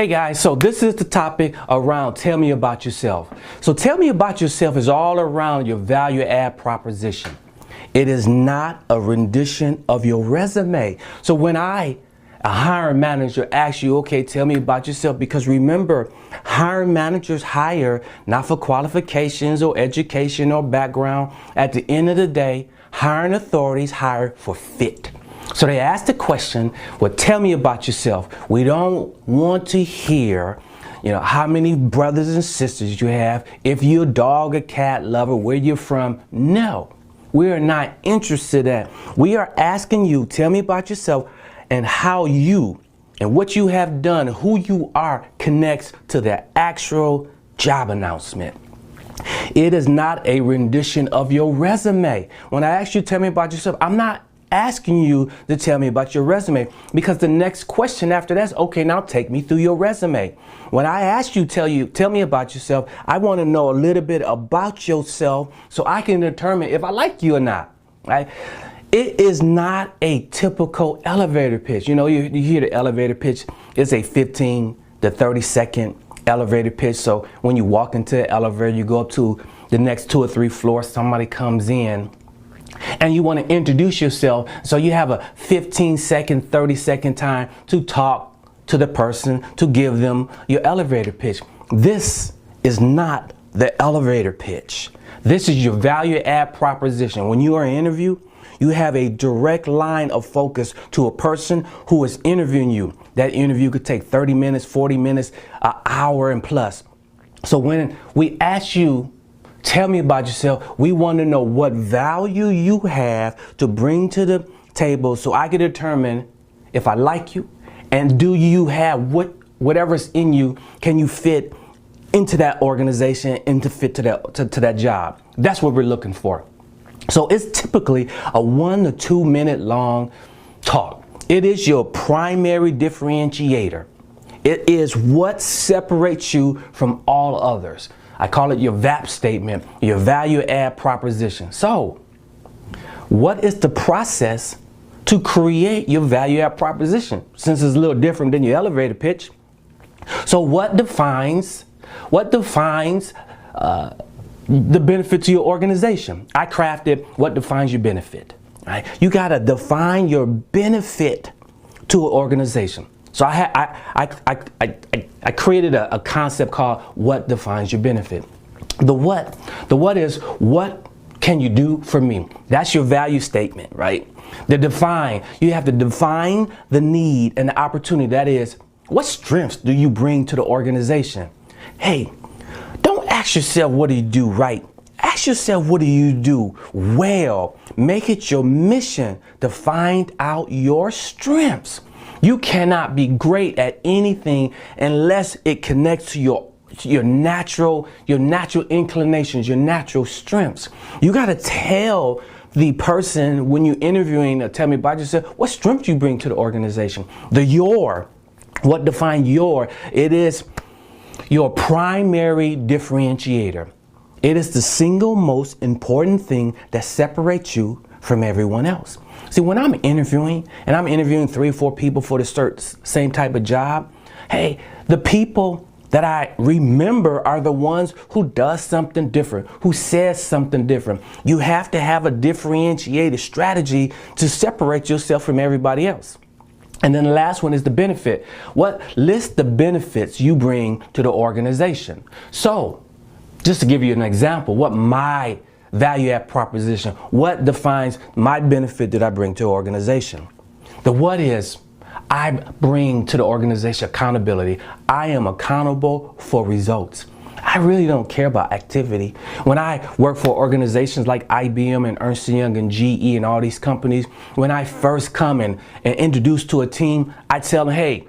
Hey guys, so this is the topic around tell me about yourself. So tell me about yourself is all around your value add proposition. It is not a rendition of your resume. So when a hiring manager asks you, okay, tell me about yourself, because remember, hiring managers hire not for qualifications or education or background. At the end of the day, hiring authorities hire for fit. So they ask the question, well, tell me about yourself. We don't want to hear, how many brothers and sisters you have, if you're a dog or cat lover, where you're from. No, we are not interested in that. We are asking you, tell me about yourself and how you and what you have done, who you are connects to the actual job announcement. It is not a rendition of your resume. When I ask you, tell me about yourself, I'm not asking you to tell me about your resume, because the next question after that is, okay, now take me through your resume. When I ask you, tell me about yourself, I want to know a little bit about yourself so I can determine if I like you or not, right? It is not a typical elevator pitch. You hear the elevator pitch, it's a 15 to 30 second elevator pitch. So when you walk into the elevator, you go up to the next 2 or 3 floors, somebody comes in, and you want to introduce yourself, so you have a 15-second, 30-second time to talk to the person, to give them your elevator pitch. This is not the elevator pitch. This is your value add proposition. When you are in an interview, you have a direct line of focus to a person who is interviewing you. That interview could take 30 minutes, 40 minutes, an hour and plus. So when we ask you, tell me about yourself, we want to know what value you have to bring to the table so I can determine if I like you, and do you have whatever's in you, can you fit into that organization and to fit to that job. That's what we're looking for. So it's typically a 1 to 2 minute long talk. It is your primary differentiator. It is what separates you from all others. I call it your VAP statement, your value add proposition. So, what is the process to create your value add proposition? Since it's a little different than your elevator pitch. So what defines the benefit to your organization? I crafted what defines your benefit. Right? You gotta define your benefit to an organization. So I created a concept called what defines your benefit. The what is what can you do for me? That's your value statement, right? The define, you have to define the need and the opportunity. That is, what strengths do you bring to the organization? Hey, don't ask yourself what do you do right. Ask yourself what do you do well. Make it your mission to find out your strengths. You cannot be great at anything unless it connects to your natural inclinations, your natural strengths. You got to tell the person when you're interviewing, tell me about yourself, what strengths you bring to the organization. What defines it is your primary differentiator. It is the single most important thing that separates you from everyone else. See, when I'm interviewing, and I'm interviewing 3 or 4 people for the same type of job, hey, the people that I remember are the ones who does something different, who says something different. You have to have a differentiated strategy to separate yourself from everybody else. And then the last one is the benefit. What lists the benefits you bring to the organization? So, just to give you an example, what my value add proposition, what defines my benefit that I bring to an organization? The what is, I bring to the organization accountability. I am accountable for results. I really don't care about activity. When I work for organizations like IBM and Ernst & Young and GE and all these companies, when I first come and introduce to a team, I tell them, hey,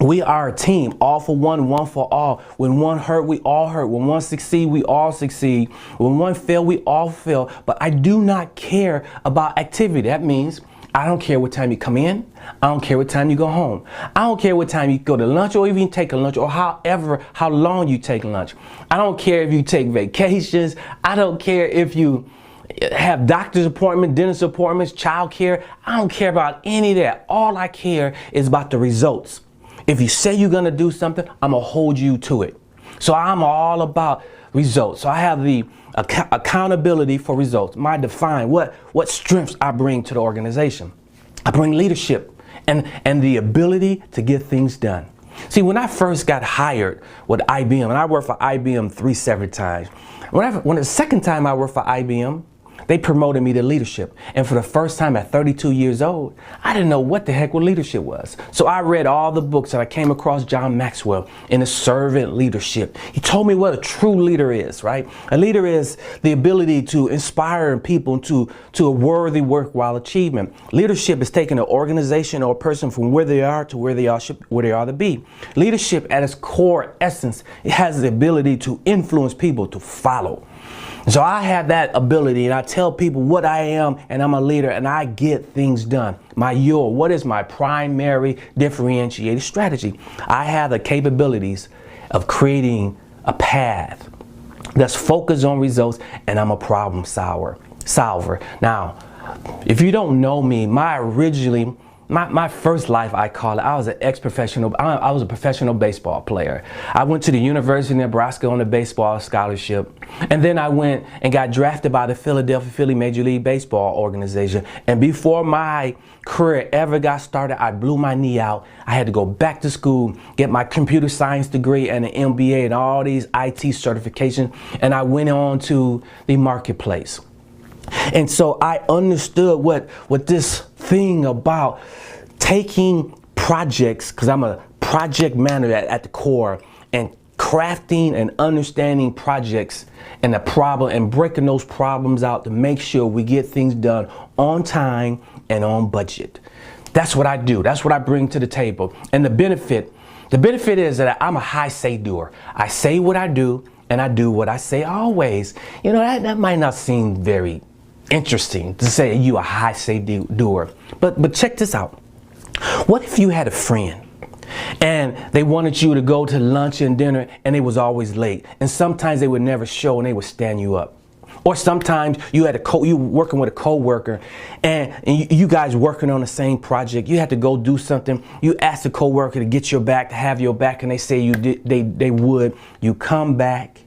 we are a team, all for one, one for all. When one hurt, we all hurt. When one succeed, we all succeed. When one fail, we all fail. But I do not care about activity. That means I don't care what time you come in. I don't care what time you go home. I don't care what time you go to lunch or even take a lunch or how long you take lunch. I don't care if you take vacations. I don't care if you have doctor's appointments, dentist appointments, child care. I don't care about any of that. All I care is about the results. If you say you're going to do something, I'm going to hold you to it. So I'm all about results. So I have the accountability for results. I define what strengths I bring to the organization. I bring leadership and the ability to get things done. See, when I first got hired with IBM, and I worked for IBM 3 separate times, when the second time I worked for IBM, they promoted me to leadership. And for the first time at 32 years old, I didn't know what the heck leadership was. So I read all the books and I came across John Maxwell in his servant leadership. He told me what a true leader is, right? A leader is the ability to inspire people to a worthy, worthwhile achievement. Leadership is taking an organization or a person from where they are to where they are to be. Leadership at its core essence, it has the ability to influence people to follow. So I have that ability, and I tell people what I am, and I'm a leader, and I get things done. What is my primary differentiated strategy? I have the capabilities of creating a path that's focused on results, and I'm a problem solver. Now, if you don't know me, my first life, I call it, I was I was a professional baseball player. I went to the University of Nebraska on a baseball scholarship. And then I went and got drafted by the Philadelphia Philly Major League Baseball organization. And before my career ever got started, I blew my knee out. I had to go back to school, get my computer science degree and an MBA and all these IT certifications. And I went on to the marketplace. And so I understood what this thing about taking projects, because I'm a project manager at the core, and crafting and understanding projects and the problem and breaking those problems out to make sure we get things done on time and on budget. That's what I do. That's what I bring to the table. And the benefit is that I'm a high say doer. I say what I do and I do what I say always. You know, that might not seem very interesting to say you a high say doer, but check this out. What if you had a friend and they wanted you to go to lunch and dinner and they was always late, and sometimes they would never show and they would stand you up? Or sometimes you working with a coworker and you guys working on the same project. You had to go do something. You ask the coworker to get your back, to have your back, and they say they would. You come back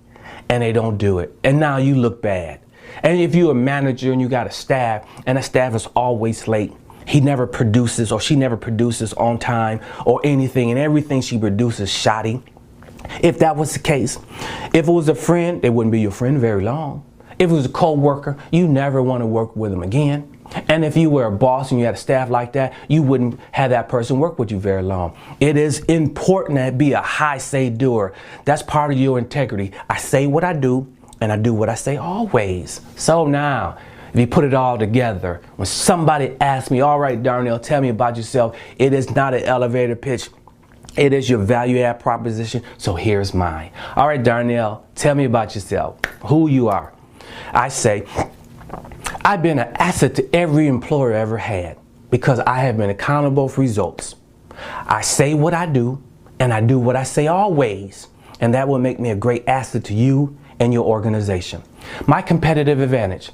and they don't do it, and now you look bad. And if you're a manager and you got a staff, and the staff is always late, he never produces or she never produces on time or anything, and everything she produces shoddy. If that was the case, if it was a friend, they wouldn't be your friend very long. If it was a co-worker, you never want to work with them again. And if you were a boss and you had a staff like that, you wouldn't have that person work with you very long. It is important to be a high say doer. That's part of your integrity. I say what I do, and I do what I say always. So now, if you put it all together, when somebody asks me, all right, Darnell, tell me about yourself, it is not an elevator pitch. It is your value add proposition. So here's mine. All right, Darnell, tell me about yourself, who you are. I say, I've been an asset to every employer I ever had because I have been accountable for results. I say what I do, and I do what I say always. And that will make me a great asset to you and your organization. My competitive advantage,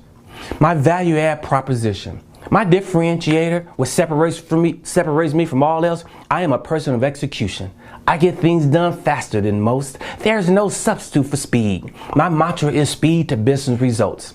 my value add proposition, my differentiator, what separates me from all else, I am a person of execution. I get things done faster than most. There's no substitute for speed. My mantra is speed to business results.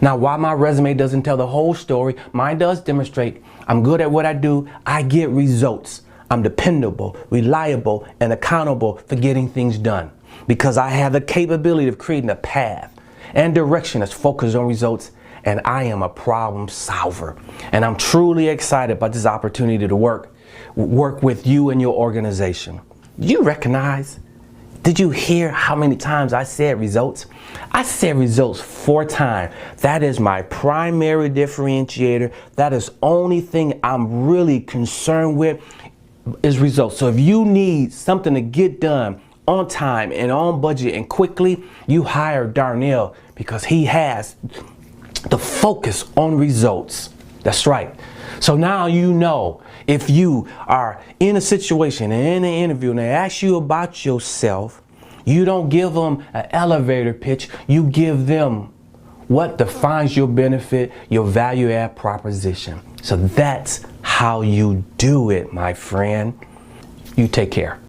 Now, while my resume doesn't tell the whole story, mine does demonstrate I'm good at what I do. I get results. I'm dependable, reliable, and accountable for getting things done, because I have the capability of creating a path and direction that's focused on results, and I am a problem solver. And I'm truly excited about this opportunity to work with you and your organization. Do you recognize? Did you hear how many times I said results? I said results 4 times. That is my primary differentiator. That is the only thing I'm really concerned with is results. So if you need something to get done on time and on budget and quickly, you hire Darnell, because he has the focus on results. That's right. So now you know, if you are in a situation and in an interview and they ask you about yourself, you don't give them an elevator pitch. You give them what defines your benefit, your value add proposition. So that's how you do it, my friend. You take care.